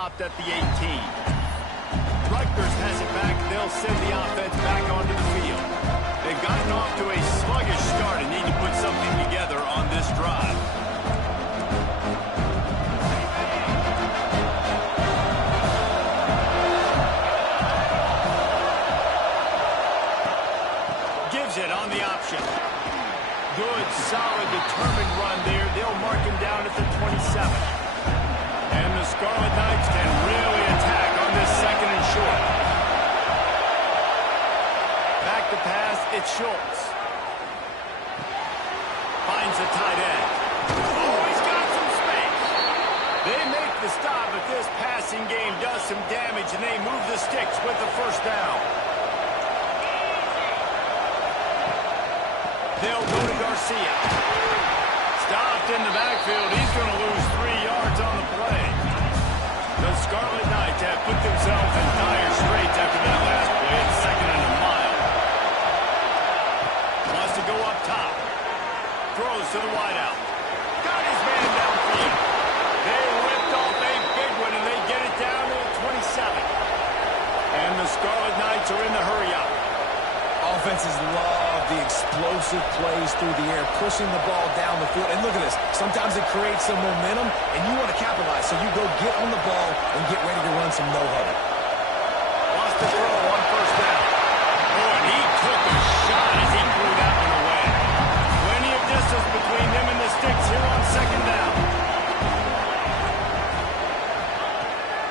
stopped at the 18. Rutgers has it back. They'll send the offense back onto the field. They've gotten off to a sluggish start and need to put something together on this drive. Gives it on the option. Good, solid, determined run there. They'll mark him down at the 27. And the Scarlet Knights can really attack on this second and short. Back to pass, it's Schultz. Finds the tight end. Oh, he's got some space. They make the stop, but this passing game does some damage, and they move the sticks with the first down. They'll go to Garcia. Stopped in the backfield. He's going to lose 3 yards on the play. The Scarlet Knights have put themselves in dire straits after that last play. It's second and a mile. Wants to go up top. Throws to the wideout. Got his man downfield. They ripped off a big one, and they get it down to the 27. And the Scarlet Knights are in the hurry-up. Offenses love the explosive plays through the air, pushing the ball down the field. And look at this. Sometimes it creates some momentum, and you want to capitalize. So you go get on the ball and get ready to run some no-huddle. Wants to throw on first down. Oh, and he took a shot as he threw that one away. Plenty of distance between them and the sticks here on second down.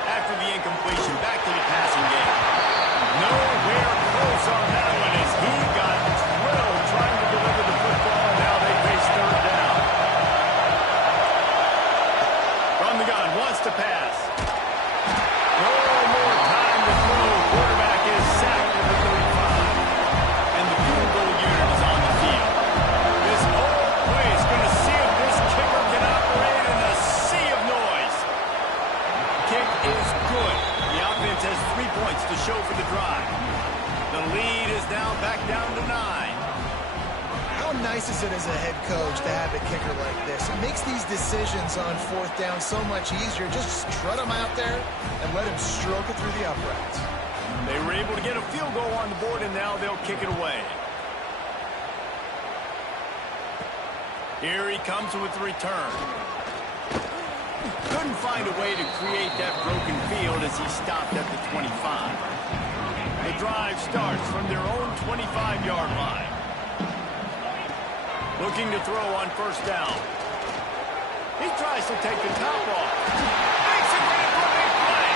After the incompletion, back to the passing game. Nowhere close on that one as he got drilled trying to deliver the football. Now they face third down. From the gun, wants to pass. No more time to throw. Quarterback is sacked at the 35. And the field goal unit is on the field. This whole play is going to see if this kicker can operate in a sea of noise. Kick is good. The offense has 3 points to show for the drive. The lead is now back down to 9. How nice is it as a head coach to have a kicker like this? It makes these decisions on fourth down so much easier. Just strut him out there and let him stroke it through the uprights. They were able to get a field goal on the board, and now they'll kick it away. Here he comes with the return. Couldn't find a way to create that broken field as he stopped at the 25. The drive starts from their own 25-yard line. Looking to throw on first down. He tries to take the top off. Makes a great running play.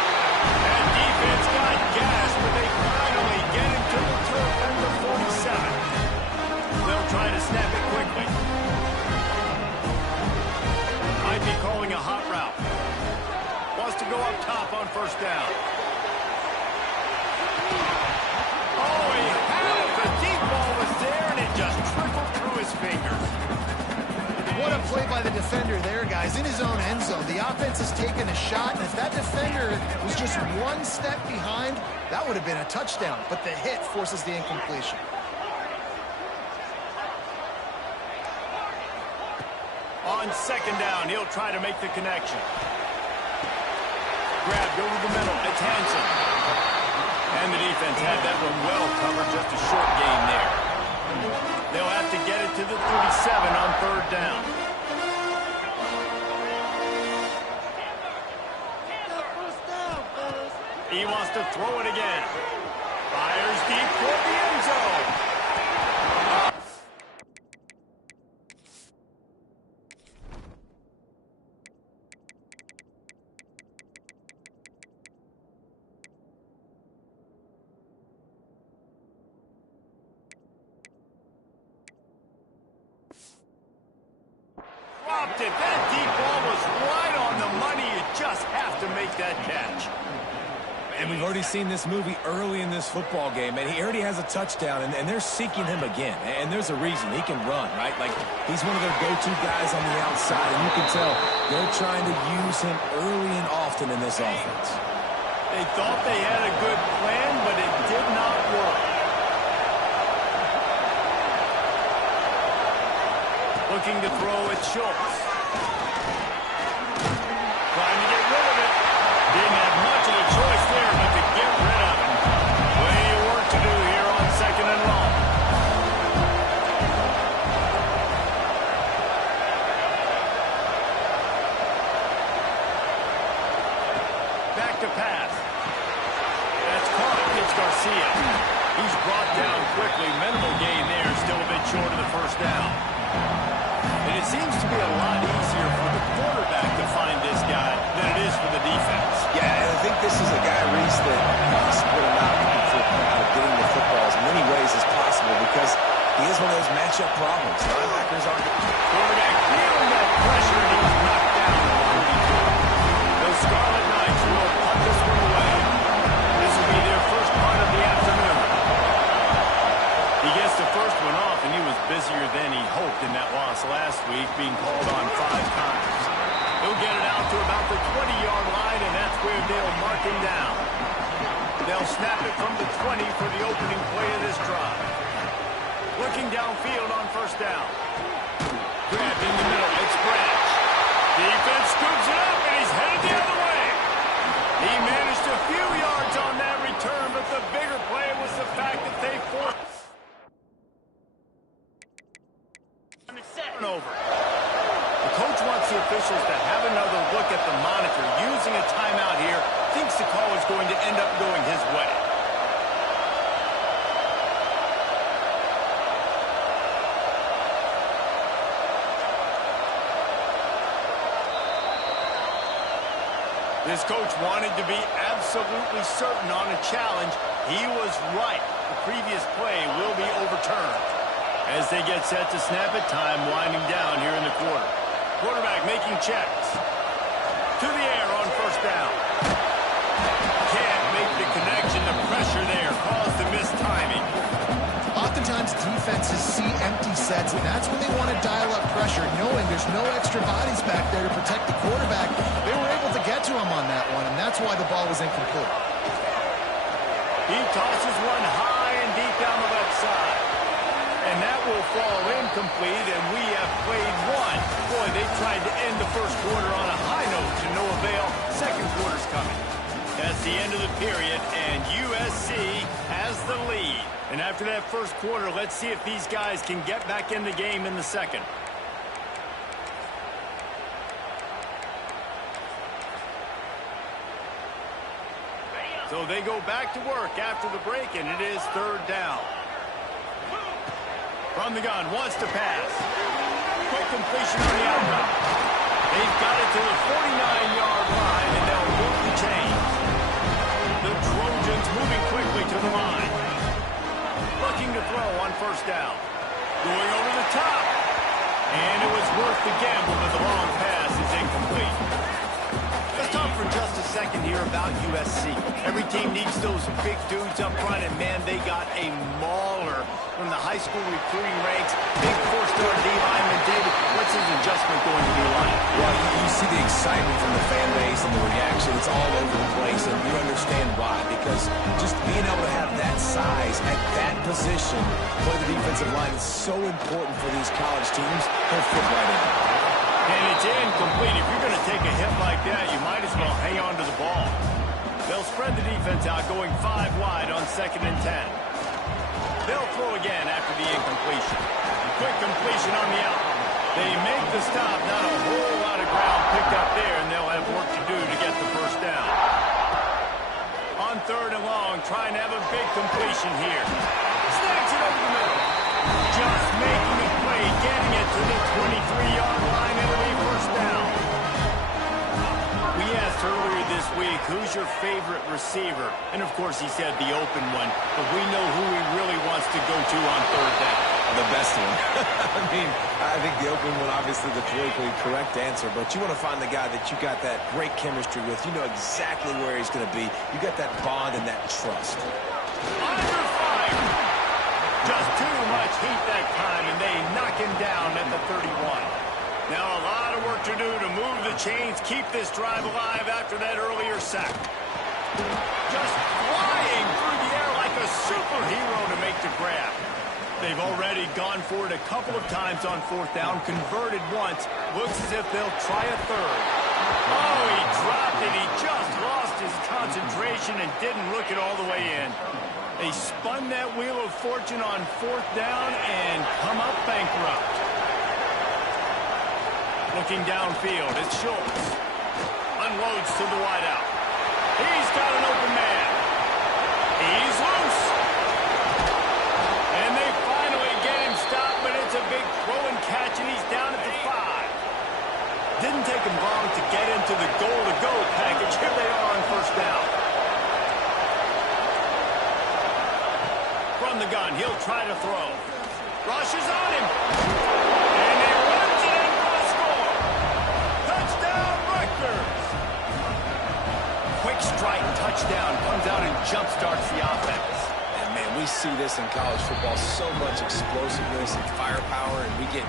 And defense got gas, but they finally get him to the turf at the 47. They'll try to snap it quickly. Might be calling a hot route. Wants to go up top on first down. Oh, he had it. The deep ball was there, and it just trickled through his fingers. What a play by the defender there, guys. In his own end zone, the offense has taken a shot, and if that defender was just 1 step behind, that would have been a touchdown. But the hit forces the incompletion. On second down, he'll try to make the connection. Grabbed over the middle. It's Hansen. And the defense had that one well covered. Just a short gain there. They'll have to get it to the 37 on third down. He wants to throw it again. Fires deep toward the end zone. Dropped it. That deep ball was right on the money. You just have to make that catch. And we've already seen this movie early in this football game, and he already has a touchdown, and they're seeking him again. And there's a reason. He can run, right? Like, he's one of their go-to guys on the outside, and you can tell they're trying to use him early and often in this offense. They thought they had a good plan, but it did not work. Looking to throw at Schultz. Trying to get rid of it. Didn't have pass. That's caught. It's Garcia. He's brought down quickly. Minimal gain there. Still a bit short of the first down. And it seems to be a lot easier for the quarterback to find this guy than it is for the defense. Yeah, and I think this is a guy, Reese, that split him out looking for getting the football as many ways as possible because he is one of those matchup problems. Linebackers aren't. Quarterback feeling that pressure, and he was knocked down along the field. Those Scarlet Knights will punt this one away. This will be their first punt of the afternoon. He gets the first one off, and he was busier than he hoped in that loss last week, being called on 5 times. He'll get it out to about the 20-yard line, and that's where they'll mark him down. They'll snap it from the 20 for the opening play of this drive. Looking downfield on first down. Grabbed in the middle. It's Branch. Defense scoops it up, and he's headed the other way. He managed a few yards on that return, but the bigger play was the fact that they forced turnover. The coach wants the officials to have another look at the monitor. Using a timeout here, thinks the call is going to end up going his way. This coach wanted to be absolutely certain on a challenge. He was right. The previous play will be overturned. As they get set to snap it, time winding down here in the quarter. Quarterback making checks. To the air on first down. Can't make the connection. The pressure there caused the missed timing. Oftentimes defenses see empty sets, and that's when they want to dial up pressure, knowing there's no extra bodies back there to protect the quarterback. They were able to get to him on that one, and that's why the ball was incomplete. He tosses one high and deep down the left side. And that will fall incomplete, and we have played one. Boy, they tried to end the first quarter on a high note to no avail. Second quarter's coming. That's the end of the period, and USC has the lead. And after that first quarter, let's see if these guys can get back in the game in the second. So they go back to work after the break, and it is third down. From the gun, wants to pass. Quick completion on the outcome. They've got it to the 49-yard line, and they'll move the chains. The Trojans moving quickly to the line. Looking to throw on first down. Going over the top. And it was worth the gamble, but the long pass is incomplete. Let's talk for just a second here about USC. Every team needs those big dudes up front, and man, they got a mauler from the high school recruiting ranks. Big four-star D lineman. David, what's his adjustment going to be like? Well, you see the excitement from the fan base and the reaction. It's all over the place, and you understand why. Because just being able to have that size at that position, play the defensive line is so important for these college teams. They'll fit right in. And it's incomplete. If you're going to take a hit like that, you might as well hang on to the ball. They'll spread the defense out, going 5 wide on 2nd and 10. They'll throw again after the incompletion. Quick completion on the out. They make the stop. Not a whole lot of ground picked up there, and they'll have work to do to get the first down. On 3rd and long, trying to have a big completion here. Snags it over the middle. Just making a play, getting it to the 23-yard line. It'll be first down. We asked earlier this week, who's your favorite receiver? And, of course, he said the open one. But we know who he really wants to go to on 3rd down. The best one. I mean, I think the open one, obviously the politically correct answer, but you want to find the guy that you got that great chemistry with. You know exactly where he's going to be. You got that bond and that trust. Under fire. Just too much heat that time, and they knock him down at the 31. Now a lot of work to do to move the chains, keep this drive alive after that earlier sack. Just flying through the air like a superhero to make the grab. They've already gone for it a couple of times on 4th down, converted once. Looks as if they'll try a 3rd. Oh, he dropped it. He just lost his concentration and didn't look it all the way in. They spun that wheel of fortune on 4th down and come up bankrupt. Looking downfield, it's Schultz. Unloads to the wideout. He's got an open man. He's loose. And they finally get him stopped, but it's a big throw and catch, and he's down at the 5. Didn't take him long to get into the goal-to-go package. Here they are on first down. From the gun, he'll try to throw. Rushes on him. And he runs it in for the score. Touchdown, Rutgers. Quick strike touchdown comes out and jump-starts the offense. And, man, we see this in college football, so much explosiveness and firepower, and we get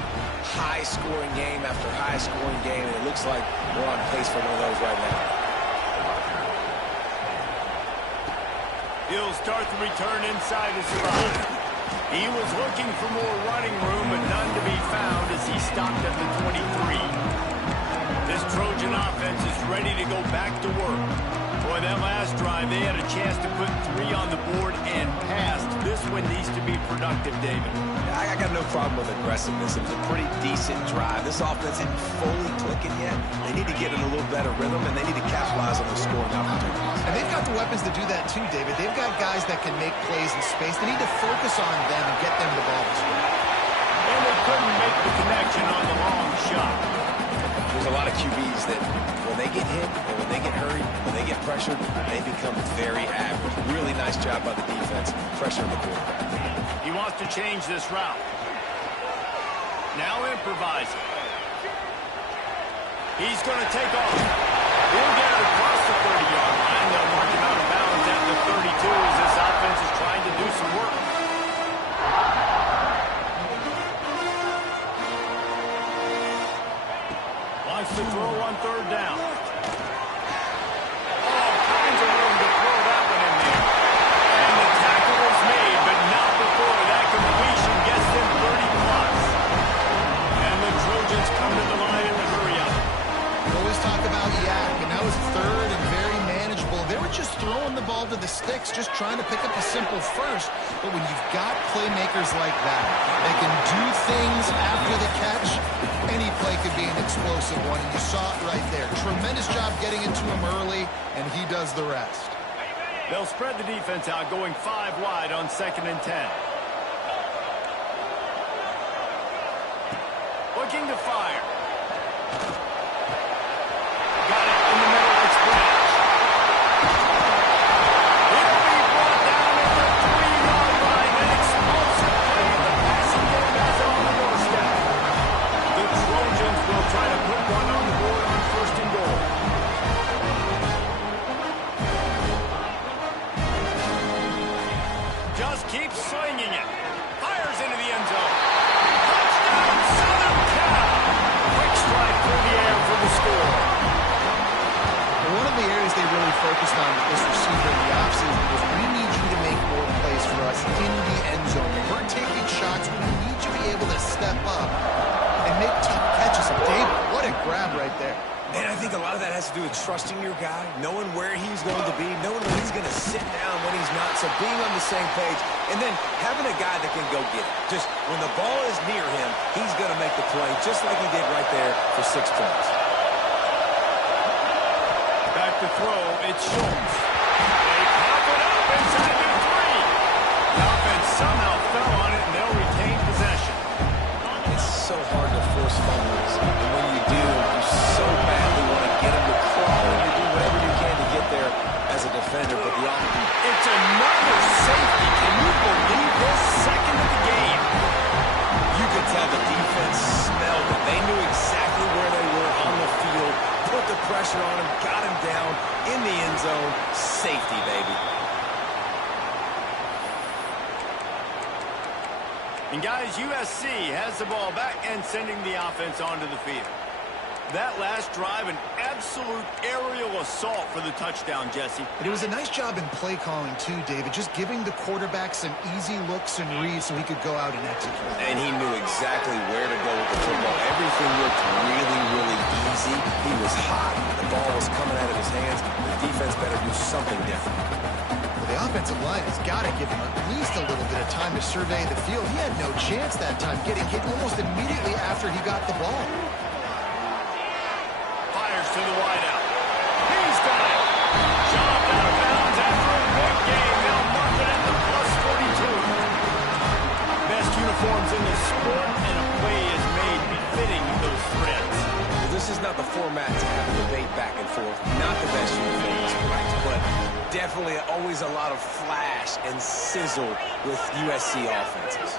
high-scoring game after high-scoring game, and it looks like we're on pace for one of those right now. He'll start the return inside his spot. He was looking for more running room, but none to be found as he stopped at the 23. This Trojan offense is ready to go back to work. Boy, that last drive, they had a chance to put 3 on the board and passed. This one needs to be productive, David. I got no problem with aggressiveness. It was a pretty decent drive. This offense isn't fully clicking yet. They need to get in a little better rhythm, and they need to capitalize on those scoring opportunities. And they've got the weapons to do that too, David. They've got guys that can make plays in space. They need to focus on them and get them the ball this week. And they couldn't make the connection on the long shot. There's a lot of QBs that when they get hit or when they get hurried, when they get pressured, they become very average. Really nice job by the defense, pressuring the quarterback. He wants to change this route. Now improvising. He's going to take off. He'll get it across the 30-yard line. They'll mark him out of bounds at the 32 as this offense is trying to do some work. Wants to throw on third down. All kinds of room to throw that one in there. And the tackle was made, but not before that completion gets them 30-plus. And the Trojans come to the line in the hurry-up. We always talk about yak, and that was third and very manageable. They were just throwing the ball to the sticks, just trying to pick up a simple first. But when you've got playmakers like that, they can do things after the catch. Any play could be an explosive one, and you saw it right there. Tremendous job getting into him early, and he does the rest. They'll spread the defense out, going 5 wide on 2nd and 10. Looking to fire. Got it in the middle of Splash. He'll be brought down at the 3-yard line. An explosive play in the passing game has it on the doorstep. The Trojans will try to put one on the board on 1st and goal. Just keeps slinging it. Fires into the end zone. Touchdown, Southern Cal. Quick strike through the air for the score. One of the areas they really focused on with this receiver in the offseason was we need you to make more plays for us in the end zone. When we're taking shots, we need you to be able to step up and make tough catches. And David, what a grab right there. Man, I think a lot of that has to do with trusting your guy, knowing where he's going to be, knowing when he's going to sit down, when he's not, so being on the same page, and then having a guy that can go get it. Just when the ball is near him, he's going to make the play, just like he did right there for 6 points. Back to throw, it's Schultz. They pop it up inside the 3. The offense somehow fell on it, and they'll retain possession. It's so hard to force fumbles, and when you do, you so badly want to get him to crawl, and you do whatever you can to get there as a defender, but the offense... It's another safety. Can you believe this? Second of the game. You could tell the defense smelled it. They knew exactly where they were on the field, put the pressure on him, got him down in the end zone. Safety, baby. And guys, USC has the ball back and sending the offense onto the field. That last drive, an absolute aerial assault for the touchdown, Jesse. And it was a nice job in play calling too, David, just giving the quarterback some easy looks and reads so he could go out and execute. And he knew exactly where to go with the football. Everything looked really, really easy. He was hot. The ball was coming out of his hands. The defense better do something different. Well, the offensive line has got to give him at least a little bit of time to survey the field. He had no chance that time, getting hit almost immediately after he got the ball. Fires to the wideout. He's got it. John definitely always a lot of flash and sizzle with USC offenses.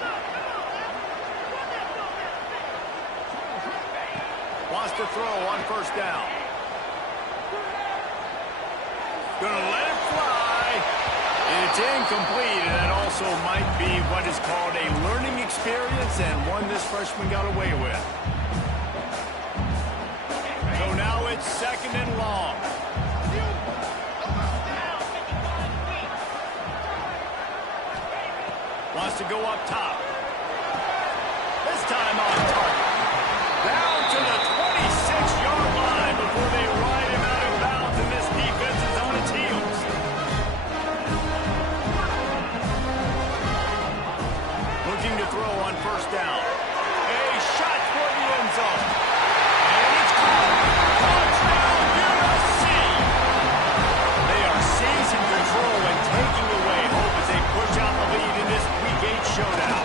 Wants to throw on first down. Gonna let it fly. It's incomplete, and that also might be what is called a learning experience, and one this freshman got away with. So now it's 2nd and long. Wants to go up top. This time on target. Down to the 26-yard line before they ride him out of bounds, and this defense is on its heels. Looking to throw on first down. A shot toward the end zone. And it's caught. Touchdown, USC! They are seizing control and taking away hope as they push out the lead in this Week 8 showdown.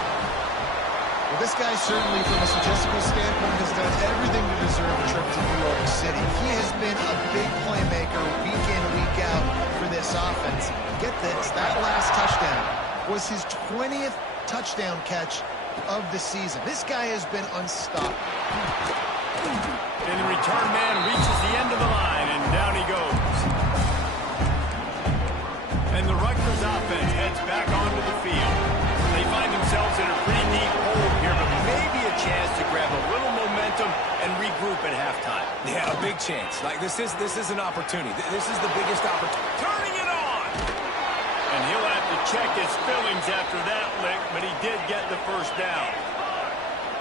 Well, this guy certainly, from a statistical standpoint, has done everything to deserve a trip to New York City. He has been a big playmaker week in, week out for this offense. Get this, that last touchdown was his 20th touchdown catch of the season. This guy has been unstoppable. And the return man reaches the end of the line, and down he goes. And the Rutgers offense heads back onto the field. They find themselves in a pretty deep hole here, but maybe a chance to grab a little momentum and regroup at halftime. Yeah, a big chance. Like, this is an opportunity. This is the biggest opportunity. Turning it on! And he'll have to check his fillings after that lick, but he did get the first down.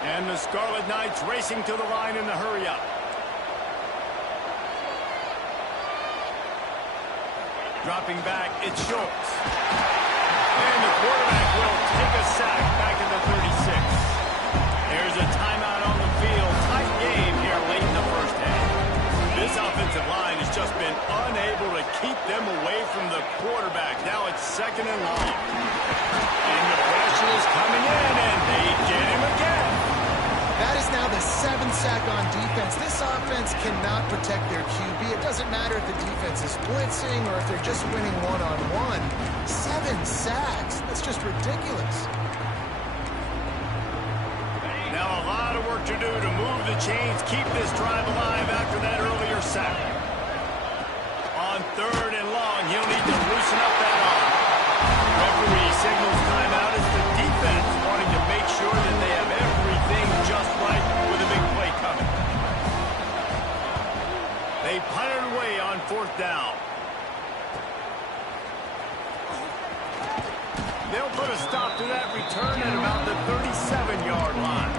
And the Scarlet Knights racing to the line in the hurry-up. Dropping back, it's Schultz. And the quarterback will take a sack back at the 36. There's a timeout on the field. Tight game here late in the first half. This offensive line has just been unable to keep them away from the quarterback. Now it's 2nd and long. And the pressure is coming in, and they get him again. That is now the 7th sack on defense. This offense cannot protect their QB. It doesn't matter if the defense is blitzing or if they're just winning one-on-one. 7 sacks. That's just ridiculous. Now a lot of work to do to move the chains, keep this drive alive after that earlier sack. On 3rd and long, he'll need to loosen up that arm. Referee signals timeout as the defense wanting to make sure that they have everything just right with a big play coming. They punt it away on 4th down. They'll put a stop to that return at about the 37-yard line.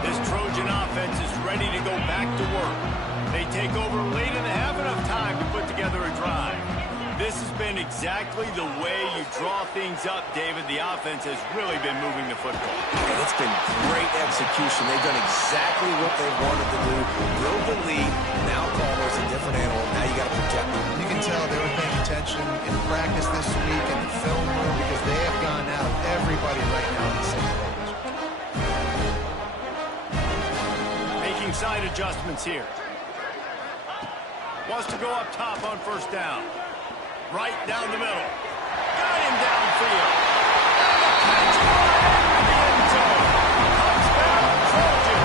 This Trojan offense is ready to go back to work. They take over late in the half, enough time to put together a drive. This has been exactly the way you draw things up, David. The offense has really been moving the football. And it's been great execution. They've done exactly what they wanted to do. Build the lead. Now Palmer's a different animal. Now you got to protect them. You can tell they were paying attention in practice this week in the film room because they have gone out. Everybody right now on the same page. Making side adjustments here. Wants to go up top on first down. Right down the middle. Got him downfield. And the catch right into the end zone. Touchdown, Trojan.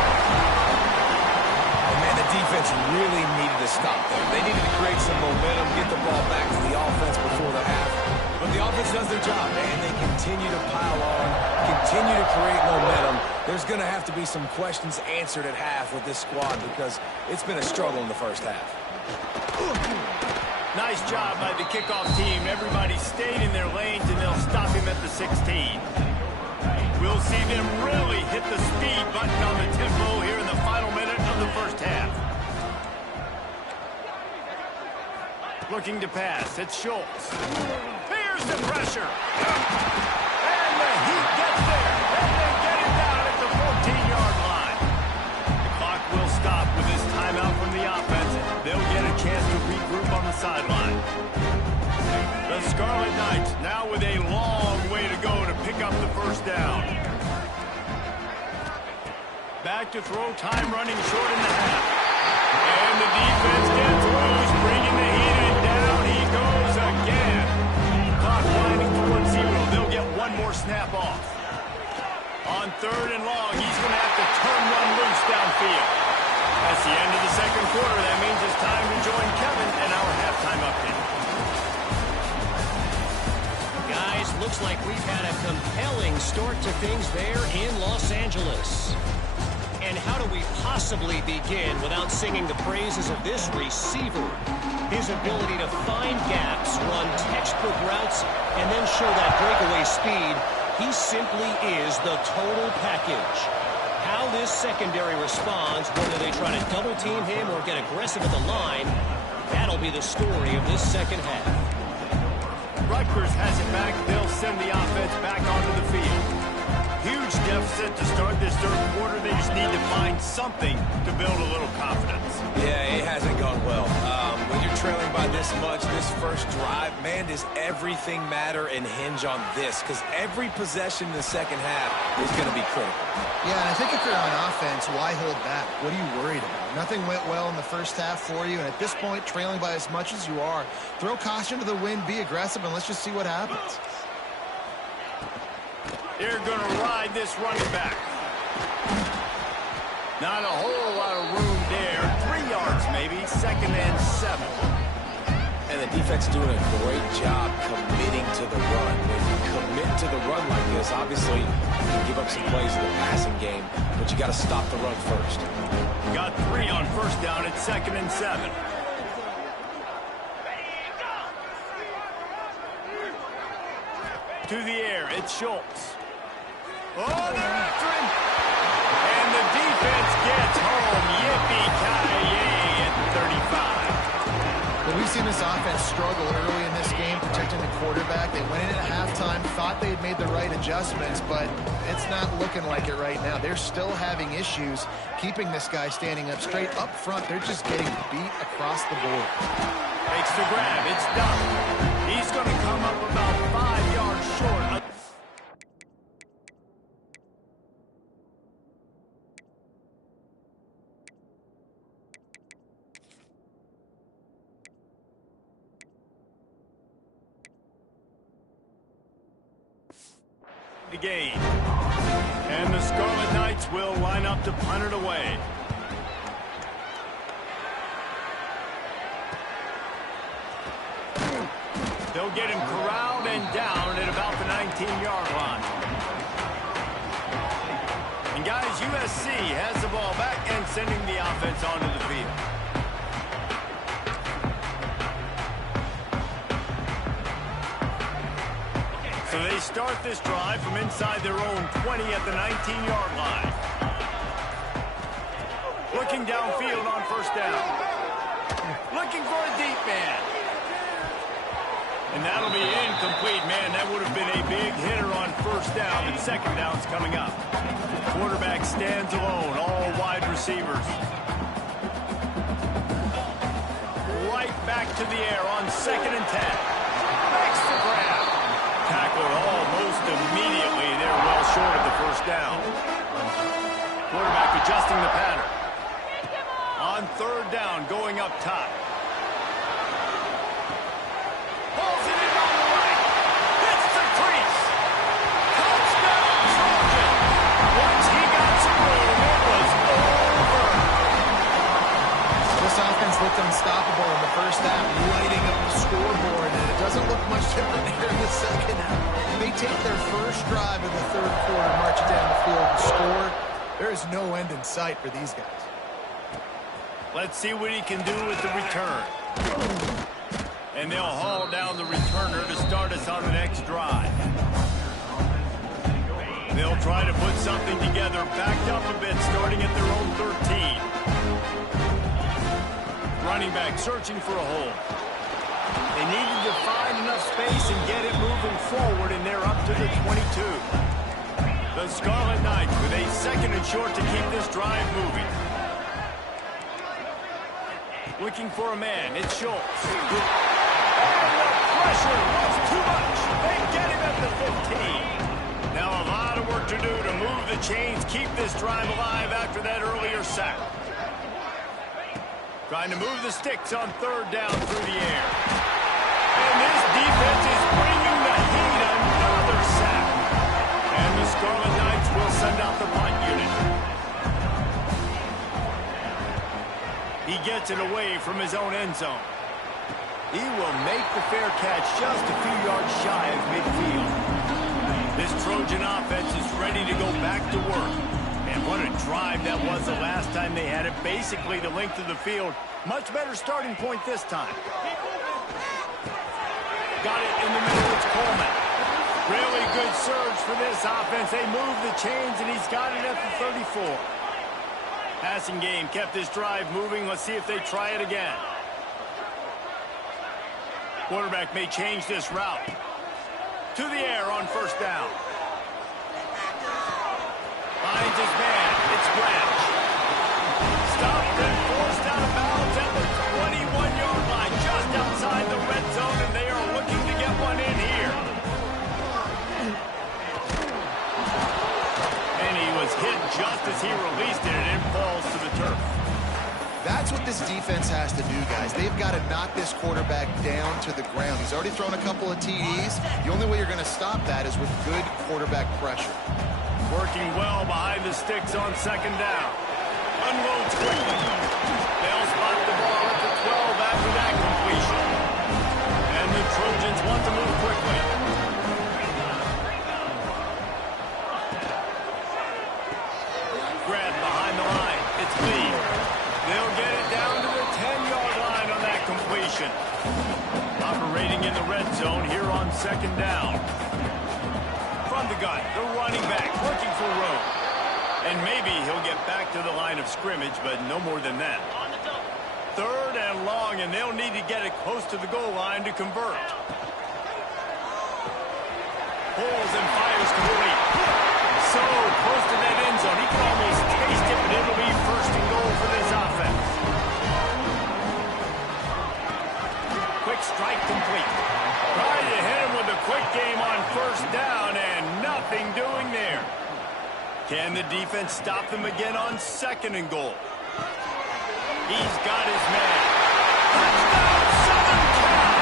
And man, the defense really needed to stop them. They needed to create some momentum, get the ball back to the offense before the half. But the offense does their job, and they continue to pile on, continue to create momentum. There's going to have to be some questions answered at half with this squad because it's been a struggle in the first half. Nice job by the kickoff team. Everybody stayed in their lanes, and they'll stop him at the 16. We'll see them really hit the speed button on the tempo here in the final minute of the first half. Looking to pass. It's Schultz. Here's the pressure. And the Heat gets there. And they get him down at the 14-yard line. The clock will stop with this timeout from the offense. They'll get a chance to regroup on the sideline. The Scarlet Knights now with a long way to go to pick up the first down. Back to throw, time running short in the half. And the defense gets loose, bringing the Heat in down. third and long. He's going to have to turn one loose downfield. That's the end of the second quarter. That means it's time to join Kevin and our halftime update. Guys, looks like we've had a compelling start to things there in Los Angeles. And how do we possibly begin without singing the praises of this receiver? His ability to find gaps, run textbook routes, and then show that breakaway speed. He simply is the total package. How this secondary responds, whether they try to double-team him or get aggressive at the line, that'll be the story of this second half. Rutgers has it back. They'll send the offense back onto the field. Huge deficit to start this third quarter. They just need to find something to build a little confidence. Yeah, it hasn't gone well. When you're trailing by this much, this first drive, man, does everything matter and hinge on this? Because every possession in the second half is going to be critical. Yeah, and I think if you're on offense, why hold back? What are you worried about? Nothing went well in the first half for you, and at this point, trailing by as much as you are, throw caution to the wind, be aggressive, and let's just see what happens. They're going to ride this running back. Not a whole lot of room there. 3 yards maybe, 2nd and 7. And the defense doing a great job committing to the run. When you commit to the run like this, obviously you can give up some plays in the passing game, but you got to stop the run first. Got 3 on first down at 2nd and 7. To the air, it's Schultz. Oh, they're after him. And the defense gets home. Yippee-ki-yay at 35. Well, we've seen this offense struggle early in this game, protecting the quarterback. They went in at halftime, thought they'd made the right adjustments, but it's not looking like it right now. They're still having issues keeping this guy standing up straight. Up front, they're just getting beat across the board. Makes the grab. It's done. He's going to come up about 5 yards short. The game. And the Scarlet Knights will line up to punt it away. They'll get him corralled and down at about the 19-yard line. And guys, USC has the ball back and sending the offense onto the field. So they start this drive from inside their own 20 at the 19-yard line. Looking downfield on first down. Looking for a deep man. And that'll be incomplete, man. That would have been a big hitter on first down, and second down's coming up. Quarterback stands alone, all wide receivers. Right back to the air on 2nd and 10. Makes the grab. Tackled almost immediately. They're well short of the first down. Quarterback adjusting the pattern. On third down, going up top. Pulls it in on the right. Hits the crease. Touchdown, Trojan. Once he got some room, it was over. This offense looked unstoppable in the first half, lighting up the scoreboard, and it doesn't look much different here in the second half. They take their first drive of the third quarter, march down the field and score. There is no end in sight for these guys. Let's see what he can do with the return. And they'll haul down the returner to start us on the next drive. They'll try to put something together, backed up a bit, starting at their own 13. Running back searching for a hole. They needed to find enough space and get it moving forward, and they're up to the 22. The Scarlet Knights with a 2nd and short to keep this drive moving. Looking for a man. It's Schultz. And the pressure was too much. They get him at the 15. Now a lot of work to do to move the chains, keep this drive alive after that earlier sack. Trying to move the sticks on third down through the air. And this defense is bringing the heat. Another sack. And the Scarlet Knights will send out the gets it away from his own end zone. He will make the fair catch just a few yards shy of midfield. This Trojan offense is ready to go back to work. And what a drive that was the last time they had it. Basically the length of the field. Much better starting point this time. Got it in the middle. It's Coleman. Really good surge for this offense. They move the chains, and he's got it at the 34. Passing game kept this drive moving. Let's see if they try it again. Quarterback may change this route. To the air on first down. Finds his man. It's Blanche. Stopped and forced out of bounds at the 21-yard line, just outside the red zone, and they are looking to get one in here. And he was hit just as he released it, and it falls to the turf. That's what this defense has to do, guys. They've got to knock this quarterback down to the ground. He's already thrown a couple of TDs. The only way you're going to stop that is with good quarterback pressure. Working well behind the sticks on second down. Unloads quickly. They'll spot the ball at the 12 after that completion. And the Trojans want to move quickly. Grab behind the line. It's Lee. They'll get it down to the 10-yard line on that completion. Operating in the red zone here on second down. From the gun, the running back looking for room. And maybe he'll get back to the line of scrimmage, but no more than that. Third and long, and they'll need to get it close to the goal line to convert. Pulls and fires complete. So close to that end zone. He can almost taste it, but it'll be first and goal for this offense. Quick strike complete. Trying to hit him with a quick game on first down, and nothing doing there. Can the defense stop them again on second and goal? He's got his man. Touchdown, Southern Cal!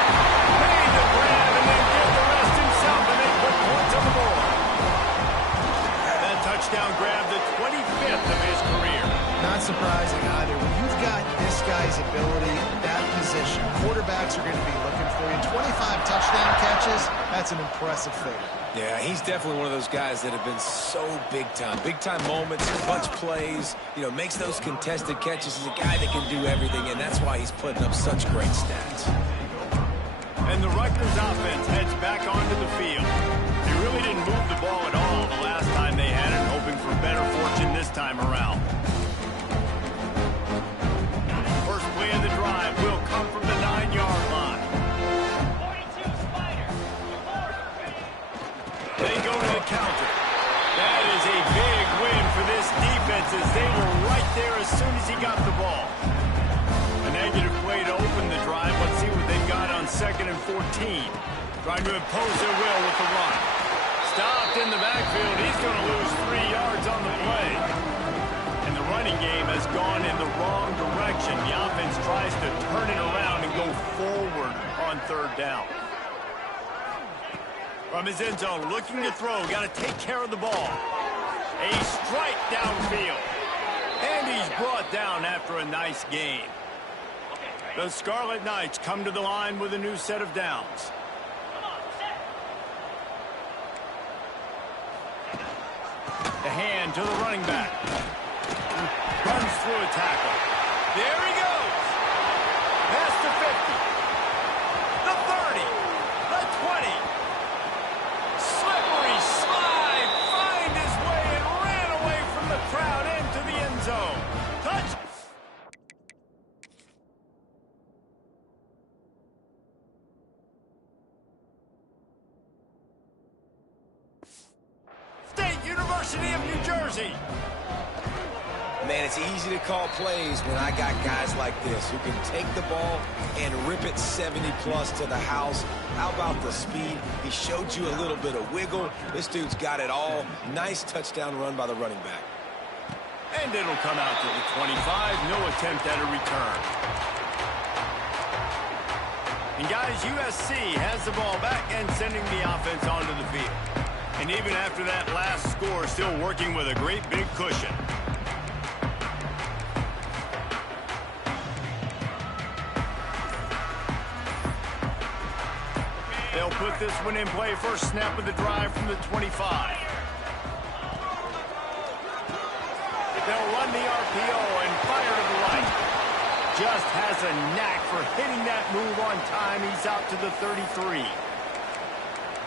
Made the grab and then did the rest himself, and they put points on the board. That touchdown grabbed the 25th of his career. Not surprising either. When you've got this guy's ability, that position, quarterbacks are going to be looking for you. 25 touchdown catches, that's an impressive figure. Yeah, he's definitely one of those guys that have been so big time. Big time moments, bunch plays, makes those contested catches. He's a guy that can do everything, and that's why he's putting up such great stats. And the Rutgers offense heads back onto the field. They really didn't move the ball at all the last time they had it, hoping for better fortune this time around. First play of the drive will come from the 9-yard line. They go to the counter. That is a big win for this defense as they were right there as soon as he got the ball. A negative play to open the drive. Let's see what they've got on second and 14. Trying to impose their will with the run. Stopped in the backfield. He's going to lose 3 yards on the play. And the running game has gone in the wrong direction. The offense tries to turn it around and go forward on third down. From his end zone, looking to throw. Got to take care of the ball. A strike downfield. And he's brought down after a nice gain. The Scarlet Knights come to the line with a new set of downs. The hand to the running back. Runs through a tackle. There he goes. Past the 50. The 30. The 20. Slippery slide. Find his way and ran away from the crowd into the end zone. Touch. State University of New Jersey. Man, it's easy to call plays when I got guys like this who can take the ball and rip it 70-plus to the house. How about the speed? He showed you a little bit of wiggle. This dude's got it all. Nice touchdown run by the running back. And it'll come out to the 25. No attempt at a return. And guys, USC has the ball back and sending the offense onto the field. And even after that last score, still working with a great big cushion. They'll put this one in play. First snap of the drive from the 25. They'll run the RPO and fire to the right. Just has a knack for hitting that move on time. He's out to the 33.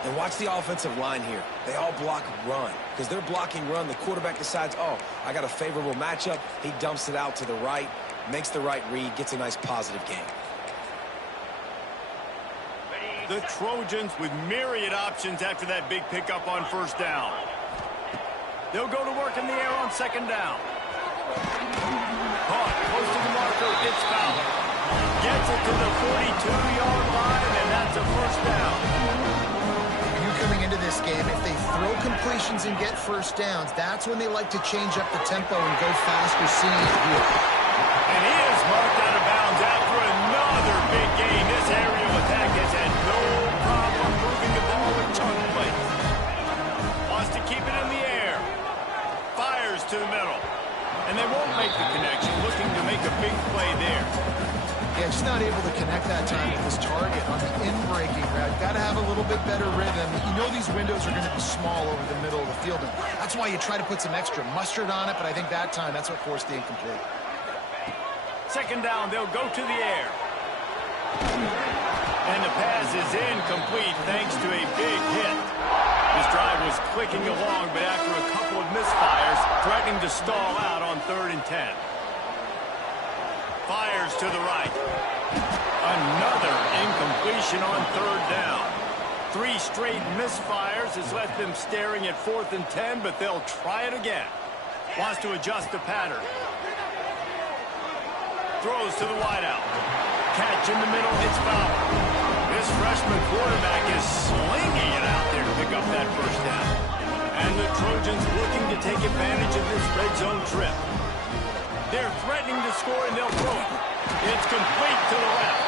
And watch the offensive line here. They all block run. Because they're blocking run, the quarterback decides, oh, I got a favorable matchup. He dumps it out to the right, makes the right read, gets a nice positive gain. The Trojans with myriad options after that big pickup on first down. They'll go to work in the air on second down. Caught close to the marker. It's foul. Gets it to the 42-yard line, and that's a first down. Coming into this game, if they throw completions and get first downs, that's when they like to change up the tempo and go faster, seeing it here. And he is marked out of bounds after another big gain. This aerial attack has had no problem moving the ball with chunk plays. Wants to keep it in the air. Fires to the middle. And they won't make the connection, looking to make a big play there. Yeah, just not able to connect that time with his target on the in-breaking route. Got to have a little bit better rhythm. You know these windows are going to be small over the middle of the field, and that's why you try to put some extra mustard on it, but I think that time, that's what forced the incomplete. Second down, they'll go to the air. And the pass is incomplete thanks to a big hit. This drive was clicking along, but after a couple of misfires, threatening to stall out on 3rd and 10. Fires to the right. Another incompletion on 3rd down. 3 straight misfires has left them staring at 4th and 10, but they'll try it again. Wants to adjust the pattern. Throws to the wideout. Catch in the middle, it's foul. This freshman quarterback is slinging it out there to pick up that first down. And the Trojans looking to take advantage of this red zone trip. They're threatening to score, and they'll throw it. It's complete to the left.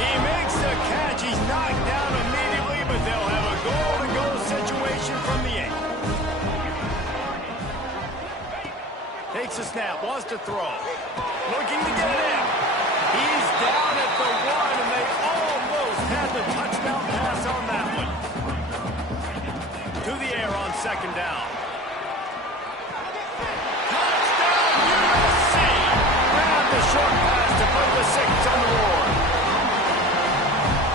He makes the catch. He's knocked down immediately, but they'll have a goal-to-goal situation from the 8. Takes a snap, wants to throw. Looking to get in. He's down at the 1, and they almost had the touchdown pass on that one. To the air on second down. The short pass to put the 6 on the board.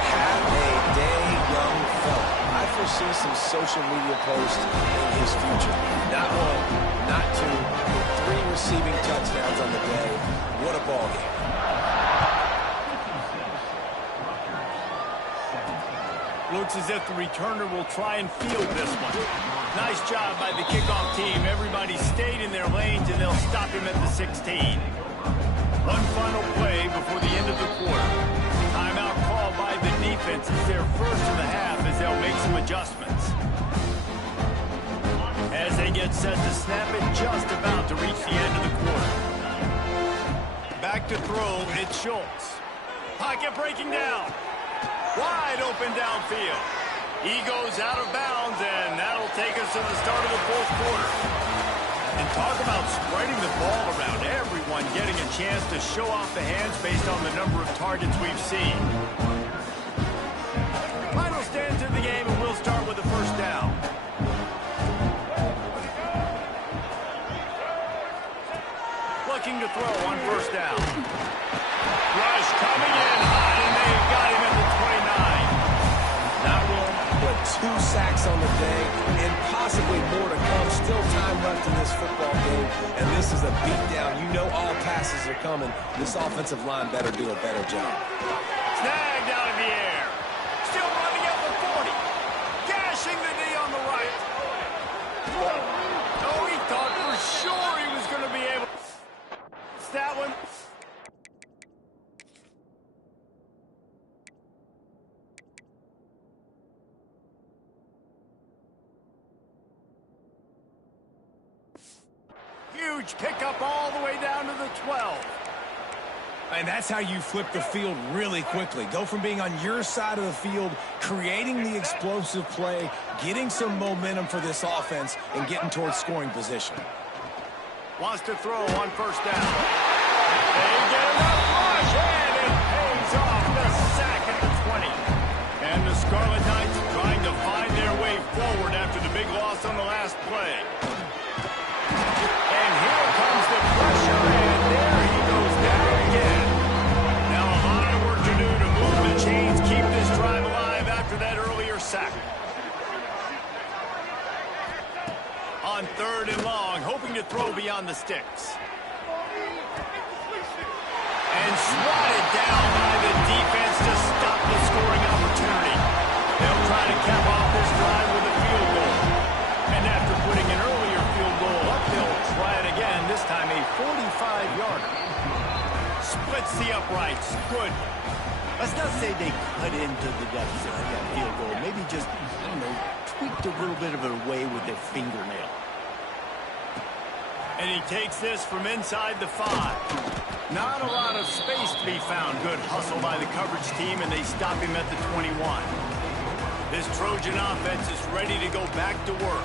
Have a day, young fella. I foresee some social media posts in his future. Not 1, not 2, but 3 receiving touchdowns on the day. What a ball game. Looks as if the returner will try and field this one. Nice job by the kickoff team. Everybody stayed in their lanes, and they'll stop him at the 16. One final play before the end of the quarter. Timeout called by the defense. It's their first of the half as they'll make some adjustments. As they get set to snap it, just about to reach the end of the quarter. Back to throw, it's Schultz. Pocket breaking down. Wide open downfield. He goes out of bounds, and that'll take us to the start of the 4th quarter. And talk about spreading the ball around, everyone getting a chance to show off the hands based on the number of targets we've seen. Final stands in the game, and we'll start with the first down. Looking to throw on first down. Rush coming in hot, and they got him at the 29. Not 1, but 2 sacks on the day, and possibly more to come. Still time left in this football game, and this is a beatdown. You know all passes are coming. This offensive line better do a better job. Snagged out of the air. Still running at the 40. Gashing the knee on the right. Oh, he thought for sure he was going to be able. It's that one. Huge pickup all the way down to the 12. And that's how you flip the field really quickly. Go from being on your side of the field, creating the explosive play, getting some momentum for this offense, and getting towards scoring position. Wants to throw on first down. They get enough rush, and it pays off the sack at the 20. And the Scarlet to throw beyond the sticks. And swatted down by the defense to stop the scoring opportunity. They'll try to cap off this drive with a field goal. And after putting an earlier field goal up, they'll try it again, this time a 45-yarder. Splits the uprights. Good. Let's not say they cut into the left side of that field goal. Maybe just, I don't know, tweaked a little bit of it away with their fingernail. And he takes this from inside the 5. Not a lot of space to be found. Good hustle by the coverage team, and they stop him at the 21. This Trojan offense is ready to go back to work.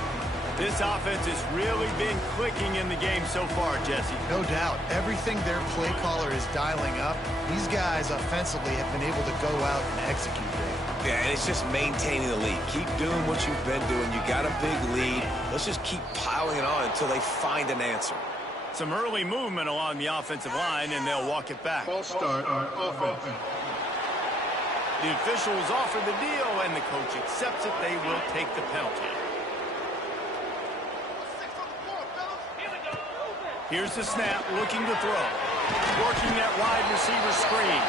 This offense has really been clicking in the game so far, Jesse. No doubt. Everything their play caller is dialing up, these guys offensively have been able to go out and execute there. Yeah, and it's just maintaining the lead. Keep doing what you've been doing. You got a big lead. Let's just keep piling it on until they find an answer. Some early movement along the offensive line, and they'll walk it back. False start on offense. The officials offer the deal, and the coach accepts it. They will take the penalty. Here's the snap, looking to throw. Working that wide receiver screen.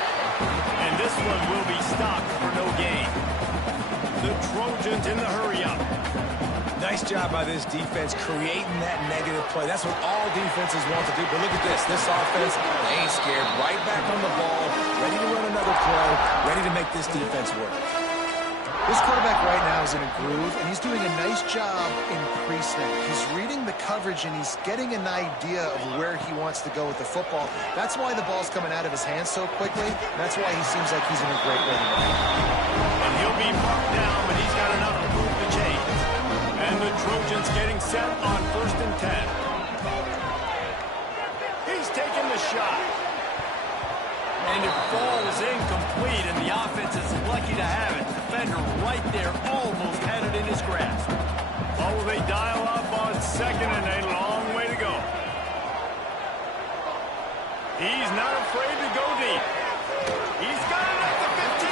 And this one will be stopped for no gain. The Trojans in the hurry-up. Nice job by this defense creating that negative play. That's what all defenses want to do. But look at this. This offense, they ain't scared. Right back on the ball, ready to run another play, ready to make this defense work. This quarterback right now is in a groove, and he's doing a nice job in pre-snap. He's reading the coverage, and he's getting an idea of where he wants to go with the football. That's why the ball's coming out of his hands so quickly. That's why he seems like he's in a great rhythm. And he'll be marked down, but he's got enough to move the chains. And the Trojans getting set on 1st and 10. He's taking the shot. And it falls incomplete, and the offense is lucky to have it. Defender right there almost had it in his grasp. Oh, they dial up on 2nd and a long way to go. He's not afraid to go deep. He's got it at the 15.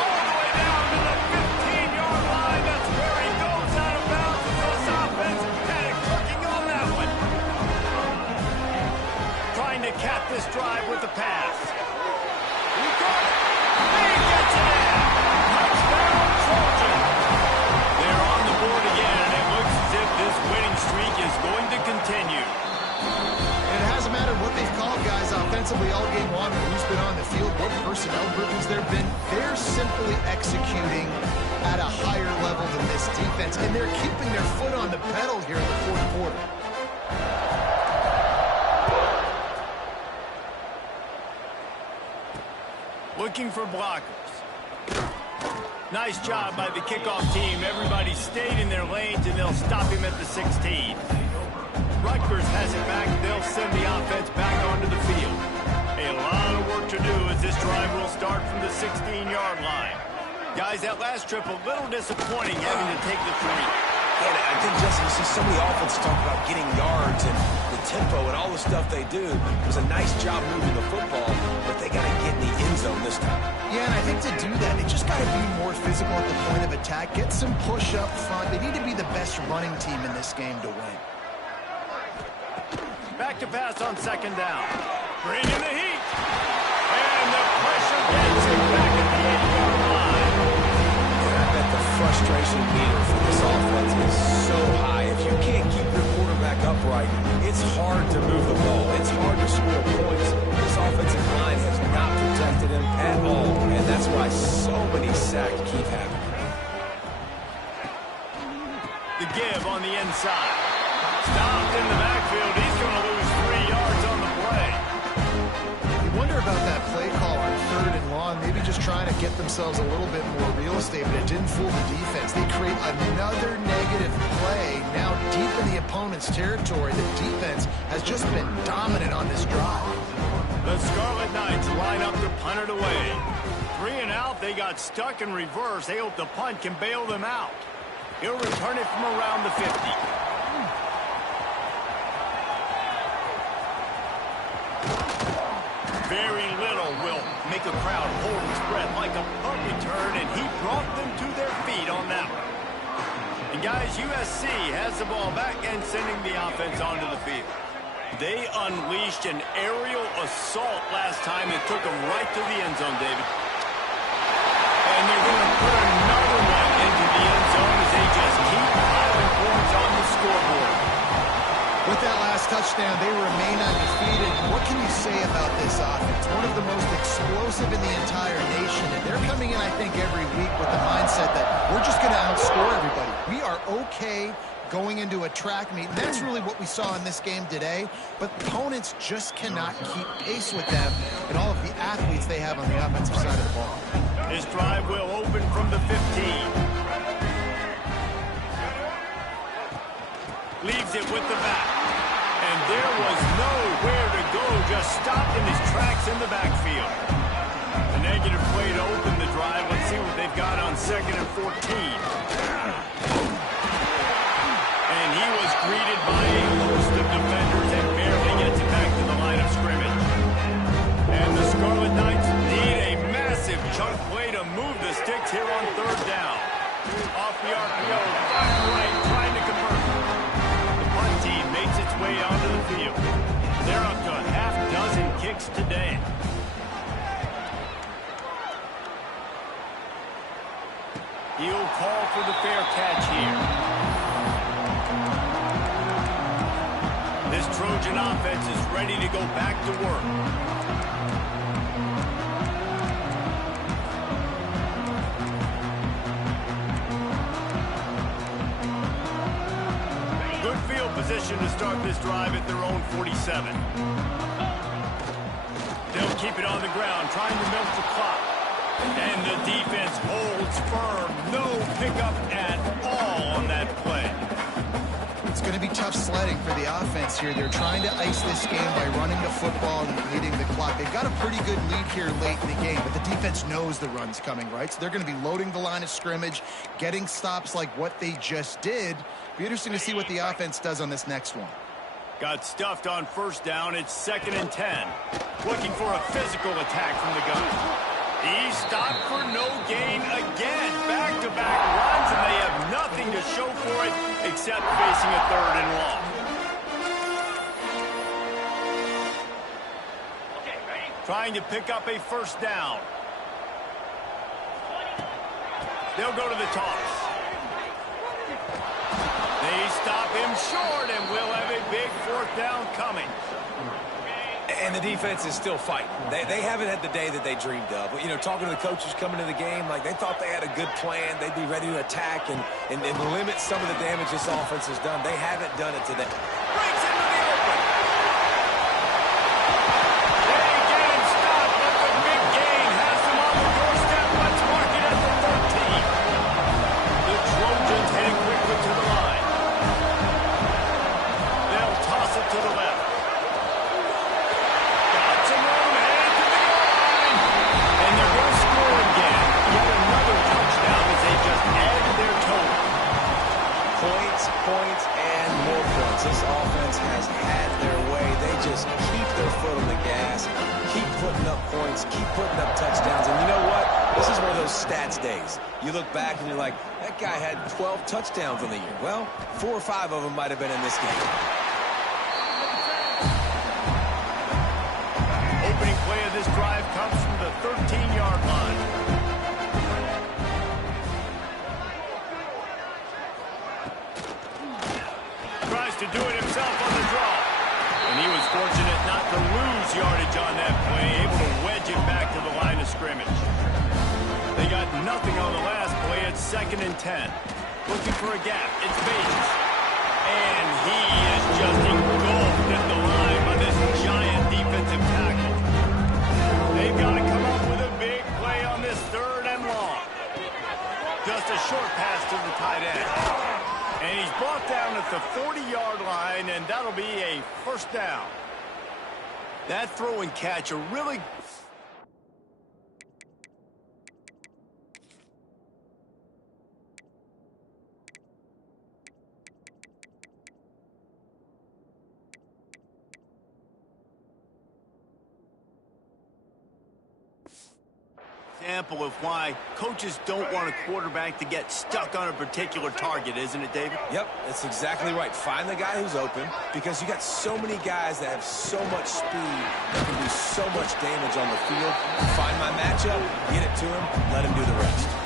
All the way down to the 15-yard line. That's where he goes out of bounds. This offense kind of clicking on that one. Trying to cap this drive with the pass. He got it. He gets it in. Touchdown, Trojan. They're on the board again, and it looks as if this winning streak is going to continue. And it hasn't mattered what they've called guys offensively all game long or who's been on the field, what personnel groupings there have been. They're simply executing at a higher level than this defense, and they're keeping their foot on the pedal here in the 4th quarter. Looking for blockers. Nice job by the kickoff team. Everybody stayed in their lanes, and they'll stop him at the 16. Rutgers has it back. They'll send the offense back onto the field. A lot of work to do as this drive will start from the 16-yard line. Guys, that last trip a little disappointing having to take the 3. And I think, Jesse, you see so many offenses talk about getting yards and the tempo and all the stuff they do. It was a nice job moving the football, but they got to get in the end zone this time. Yeah, and I think to do that, they just got to be more physical at the point of attack, get some push up front. They need to be the best running team in this game to win. Back to pass on 2nd down. Bring in the heat. And the pressure gets him back at the 8-yard line. I bet the frustration meter for this offense is so high. If you can't keep your quarterback upright, it's hard to move the ball. It's hard to score points. This offensive line has not protected him at all, and that's why so many sacks keep happening. The give on the inside. Stopped in the backfield. He's going to lose 3 yards on the play. You wonder about that play call on 3rd and long, maybe just trying to get themselves a little bit more real estate, but it didn't fool the defense. They create another negative play now deep in the opponent's territory. The defense has just been dominant on this drive. The Scarlet Knights line up to punt it away. 3 and out. They got stuck in reverse. They hope the punt can bail them out. He'll return it from around the 50. Very little will make a crowd hold its breath like a punt return, and he brought them to their feet on that one. And And guys, USC has the ball back and sending the offense onto the field. They unleashed an aerial assault last time that took them right to the end zone, David. And they're going to put another one into the end zone as they just keep piling points on the scoreboard. With that last touchdown, they remain undefeated. What can you say about this offense? One of the most explosive in the entire nation. And they're coming in, I think, every week with the mindset that we're just going to outscore everybody. We are okay going into a track meet. And that's really what we saw in this game today. But opponents just cannot keep pace with them and all of the athletes they have on the offensive side of the ball. This drive will open from the 15. Leaves it with the back. And there was nowhere to go, just stopped in his tracks in the backfield. A negative play to open the drive. Let's see what they've got on 2nd and 14. And he was greeted by a host of defenders and barely gets it back to the line of scrimmage. And the Scarlet Knights need a massive chunk play to move the sticks here on 3rd down. Off the RPO, far right, trying to convert. The punt team makes its way onto the field. They're up to a half-dozen kicks today. He'll call for the fair catch here. This Trojan offense is ready to go back to work. Good field position to start this drive at their own 47. They'll keep it on the ground, trying to milk the clock. And the defense holds firm. No pickup at all on that play. It's going to be tough sledding for the offense here. They're trying to ice this game by running the football and leading the clock. They've got a pretty good lead here late in the game, but the defense knows the run's coming, right? So they're going to be loading the line of scrimmage, getting stops like what they just did. Be interesting to see what the offense does on this next one. Got stuffed on 1st down. It's 2nd and 10. Looking for a physical attack from the gun. He stopped for no gain again. Back-to-back runs, and they have nothing to show for it except facing a 3rd and long. Trying to pick up a 1st down. They'll go to the toss. They stop him short, and we'll have a big 4th down coming. And the defense is still fighting. They haven't had the day that they dreamed of. You know, talking to the coaches coming to the game, like they thought they had a good plan. They'd be ready to attack and limit some of the damage this offense has done. They haven't done it today. Breaks into the open. They get him stopped, but the big gain has them on the doorstep. Let's mark it at the 13. The Trojans heading quickly to the line. They'll toss it to the left. Points and more points. This offense has had their way. They just keep their foot on the gas, keep putting up points, keep putting up touchdowns. And you know what? This is one of those stats days. You look back and you're like, that guy had 12 touchdowns on the year. Well, 4 or 5 of them might have been in this game. Opening play of this drive comes from the 13-yard line. To do it himself on the draw. And he was fortunate not to lose yardage on that play, able to wedge it back to the line of scrimmage. They got nothing on the last play. It's 2nd and 10. Looking for a gap. It's Bates. And he is just engulfed at the line by this giant defensive tackle. They've got to come up with a big play on this 3rd and long. Just a short pass to the tight end. And he's brought down at the 40-yard line, and that'll be a 1st down. That throw and catch are really... example of why coaches don't want a quarterback to get stuck on a particular target, isn't it, David? Yep, that's exactly right. Find the guy who's open, because you got so many guys that have so much speed that can do so much damage on the field. Find my matchup, get it to him, let him do the rest.